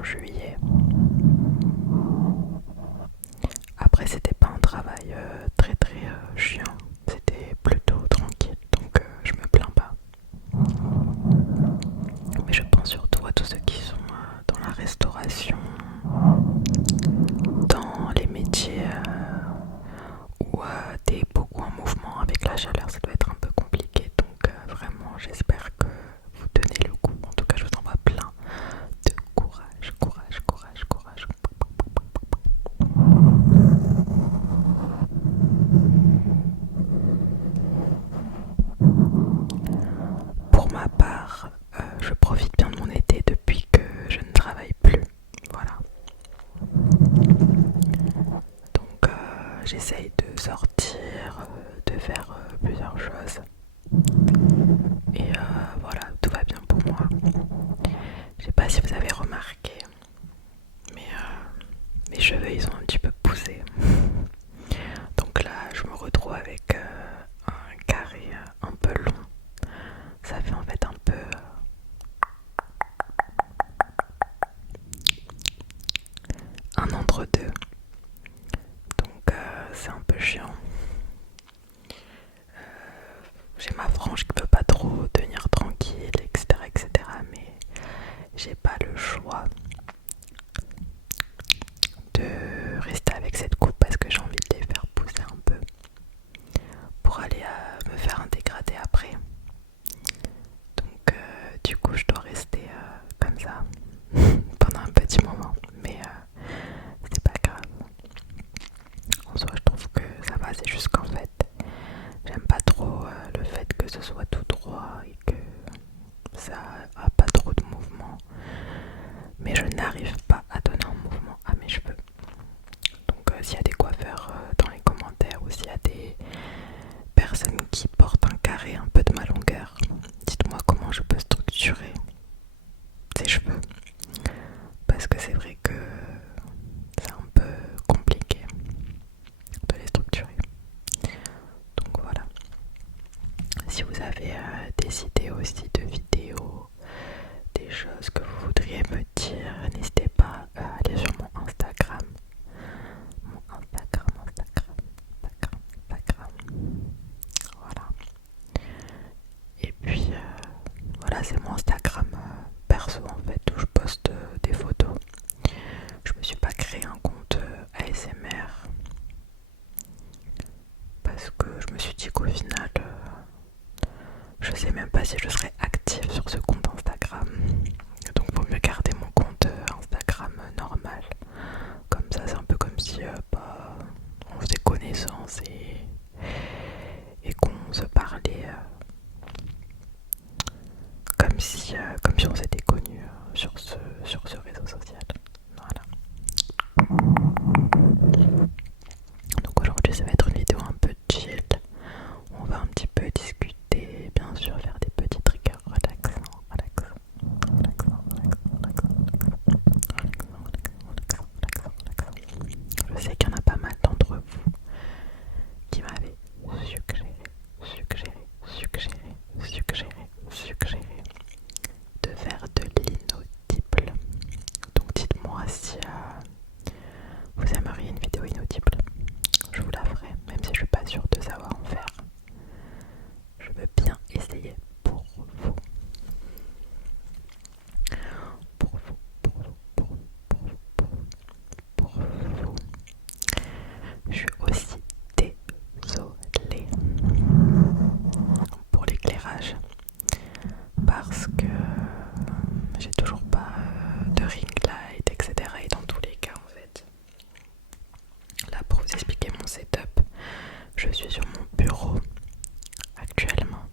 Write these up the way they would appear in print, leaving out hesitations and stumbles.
en juillet. Après, c'était pas un travail très chiant, c'était plutôt tranquille, donc je me plains pas. Mais je pense surtout à tous ceux qui sont dans la restauration, dans les métiers où t'es beaucoup en mouvement avec la chaleur, ça doit être un peu compliqué. Donc vraiment, j'espère que vous tenez le coup. En tout cas, je vous envoie plein de courage, courage, courage, courage. Pour ma part, je profite bien de mon été depuis que je ne travaille plus. Voilà. Donc j'essaye de sortir, de faire plusieurs choses. Et voilà, tout va bien pour moi. Je sais pas si vous avez remarqué, mais mes cheveux ils ont un petit peu poussé. Donc là, je me retrouve avec un carré un peu long. Ça fait en fait un peu un entre-deux. Donc c'est un peu chiant. J'ai ma frange qui peut pas trop tenir tranquille, etc. etc. Mais j'ai pas le choix de rester avec cette coupe parce que j'ai envie de les faire pousser un peu pour aller me faire un dégradé après. Donc du coup je dois rester comme ça pendant un petit moment, mais c'est pas grave. En soi je trouve que ça va, c'est juste qu'en fait j'aime pas trop le fait que ce soit tout droit et que ça a pas trop de mouvement, mais je n'arrive pas à donner un mouvement à mes cheveux. Donc s'il y a des coiffeurs dans les commentaires ou s'il y a des personnes qui portent un carré un peu de ma longueur, dites-moi comment je peux structurer ces cheveux, parce que c'est vrai que c'est un peu compliqué de les structurer. Donc voilà. Si vous avez des idées aussi de vidéos, des choses que vous voudriez me dire, n'hésitez pas à aller sur mon Instagram. Mon Instagram. Voilà. Et puis voilà, c'est mon Instagram perso en fait où je poste des photos. Je me suis pas créé un compte ASMR parce que je me suis dit qu'au final je sais même pas si je serai active sur ce compte Instagram. Donc vaut mieux garder mon compte Instagram normal. Comme ça c'est un peu comme si on faisait connaissance et qu'on se parlait comme si on s'était connus sur ce réseau social. Voilà. Donc aujourd'hui ça va être une vidéo un peu chill. On va un petit peu discuter, bien sûr faire des petits triggers relaxants. Je sais qu'il y en a pas mal d'entre vous qui m'avaient suggéré de faire de l'inaudible. Donc dites-moi si vous aimeriez une vidéo inaudible. Je vous la ferai, même si je suis pas sûre de savoir en faire. Je veux bien essayer pour vous. Pour vous, pour vous, pour vous, pour vous, pour vous, pour vous. Je suis aussi désolée pour l'éclairage parce que j'ai toujours pas de ring light, etc. Et dans tous les cas, en fait, là pour vous expliquer mon setup, je suis sur mon bureau actuellement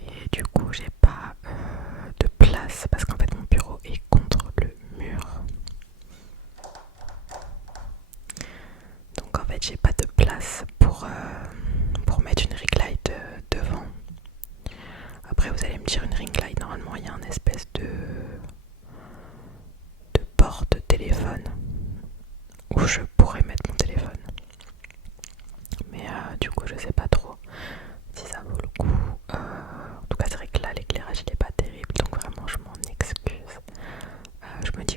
et du coup, j'ai pas de place parce qu'en fait, mon bureau est contre le mur. Donc en fait j'ai pas de place pour mettre une ring light devant. Après vous allez me dire une ring light, normalement il y a un espèce de porte téléphone où je pourrais mettre mon téléphone. Mais du coup je sais pas trop si ça vaut le coup. En tout cas c'est vrai que là l'éclairage il est pas terrible, donc vraiment je m'en excuse. Je me dis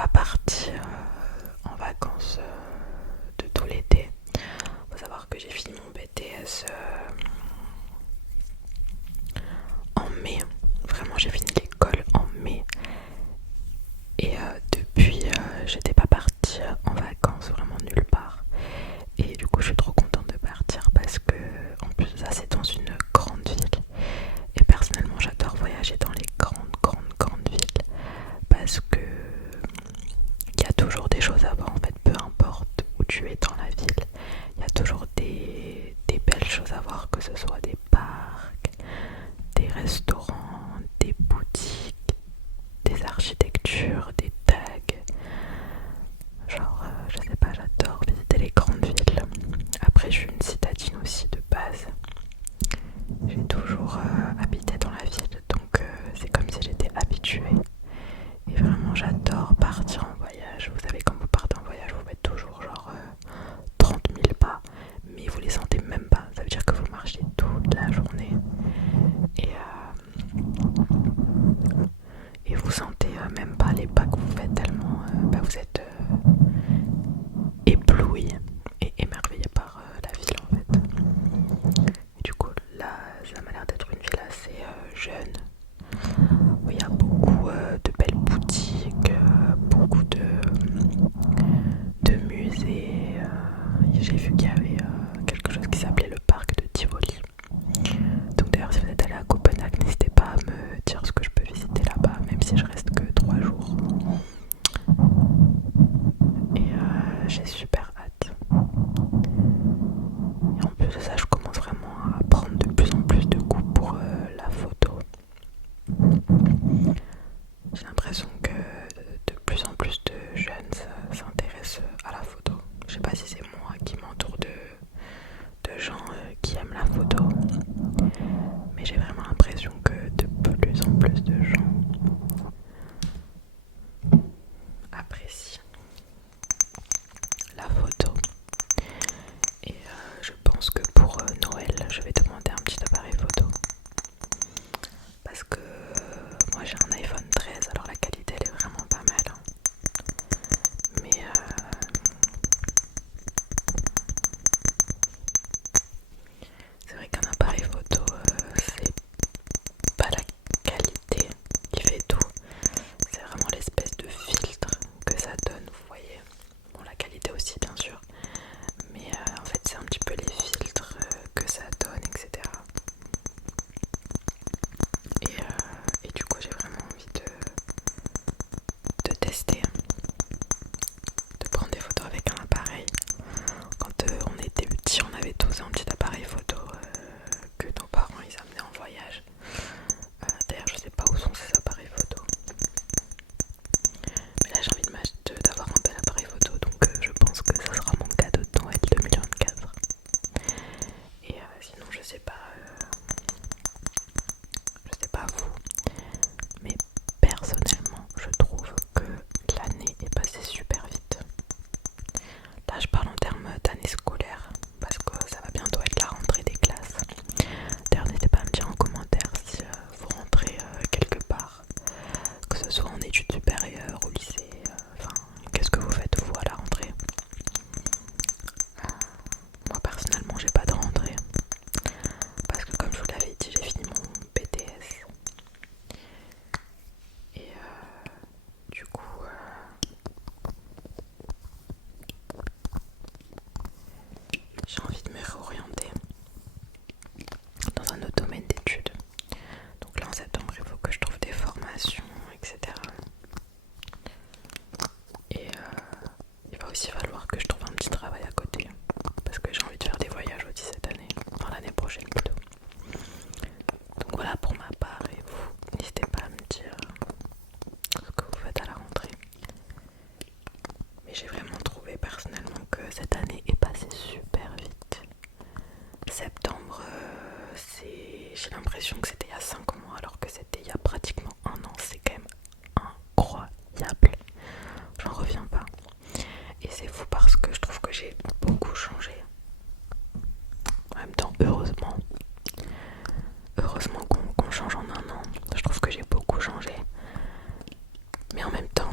pas partie en vacances de tout l'été. Faut savoir que j'ai fini mon BTS en mai. Vraiment, j'ai fini l'école en mai. Et depuis, j'étais pas partie en vacances, vraiment nulle part. Et du coup, je suis trop contente de partir parce que, en plus, ça c'est dans une grande ville. Et personnellement, j'adore voyager dans les grandes villes parce que il y a toujours des choses à voir en fait, peu importe où tu es dans la ville. Il y a toujours des belles choses à voir, que ce soit des parcs, des restaurants, des boutiques, des architectures, des tags. Genre, je sais pas, j'adore visiter les grandes villes. Après, je suis une citadine aussi de base. J'ai toujours habité dans la ville, donc c'est comme si j'étais habituée. Et vraiment, j'adore partir en voyage. Vous savez, quand vous partez en voyage, vous faites toujours genre 30 000 pas, mais vous les sentez même pas. Ça veut dire que vous marchez toute la journée. Et vous sentez même pas les pas que vous faites tellement vous êtes ébloui et émerveillé par la ville en fait. Et du coup là ça m'a l'air d'être une ville assez jeune où il y a beaucoup de belles boutiques, beaucoup de musées. J'ai vu qu'il y avait quelque chose qui s'appelait le parc de Tivoli. Donc d'ailleurs si vous êtes allé à Copenhague, n'hésitez pas à me dire ce que je peux visiter là-bas, même si je reste que 3 jours. Et j'ai super hâte. Et en plus de ça, je commence vraiment à prendre de plus en plus de goût pour la photo. J'ai l'impression que de plus en plus de jeunes s'intéressent à la photo. Je sais pas si c'est moi qui m'entoure de gens qui aiment la photo, mais j'ai vraiment l'impression que de plus en plus de gens apprécient la photo. Et je pense que pour Noël, je vais demander un petit appareil photo. Parce que moi j'ai un iPhone 13, alors la qualité elle est vraiment pas mal. Hein. Mais c'est vrai qu'un appareil photo, c'est pas la qualité qui fait tout. C'est vraiment l'espèce de filtre que ça donne, vous voyez. Bon, la qualité aussi bien sûr. Mais en fait c'est un petit peu les filtres que ça donne, etc. Et du coup j'ai vraiment envie de tester, de prendre des photos avec un appareil. Quand on était petits, on avait tous un petit appareil photo que nos parents ils amenaient en voyage. D'ailleurs je sais pas où sont ces appareils photo. Mais là j'ai envie d'avoir un bel appareil photo, donc je pense que ce sera mon cadeau de Noël 2024. Et sinon je sais pas vous, mais personnellement je trouve que l'année est passée super vite. Là je parle en termes d'année scolaire parce que ça va bientôt être la rentrée des classes. D'ailleurs n'hésitez pas à me dire en commentaire si vous rentrez quelque part, que ce soit en études supérieures, au lycée, enfin qu'est-ce que vous faites vous à la rentrée. Moi personnellement j'ai pas de rentrée parce que comme je vous l'avais dit j'ai fini mon BTS. Et du coup j'ai envie de me réorienter dans un autre domaine d'études. Donc là en septembre il faut que je trouve des formations, etc. Et il va aussi falloir que je trouve un petit travail à côté parce que j'ai envie de faire des voyages aussi cette année, enfin l'année prochaine plutôt. Donc voilà pour ma part, et vous, n'hésitez pas à me dire ce que vous faites à la rentrée. Mais j'ai vraiment trouvé personnellement que cette année est passée super vite. Septembre, j'ai l'impression que c'était il y a 5 mois alors que c'était il y a pratiquement un an. C'est quand même incroyable. J'en reviens pas. Et c'est fou parce que je trouve que j'ai beaucoup changé. En même temps, heureusement qu'on change en un an. Je trouve que j'ai beaucoup changé. Mais en même temps,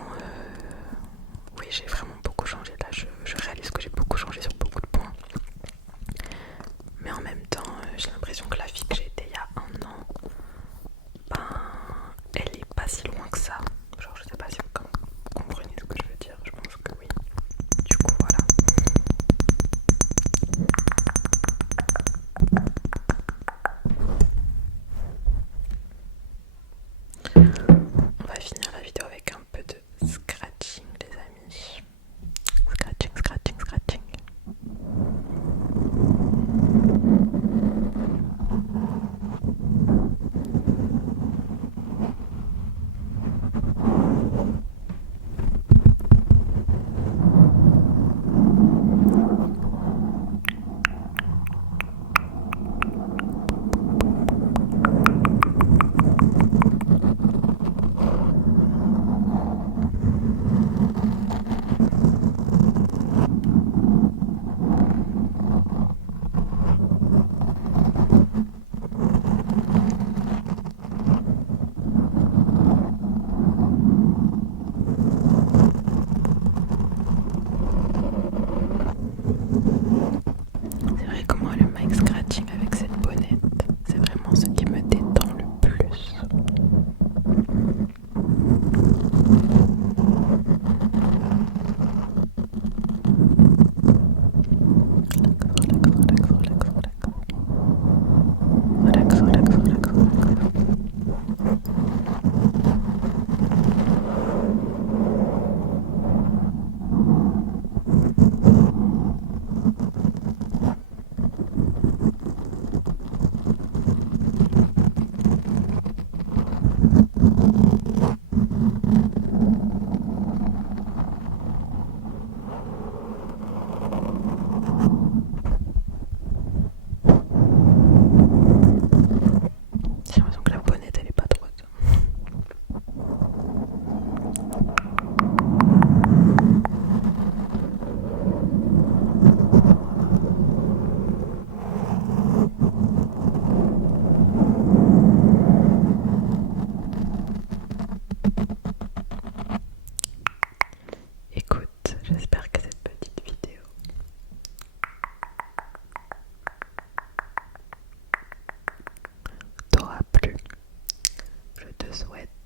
souhaite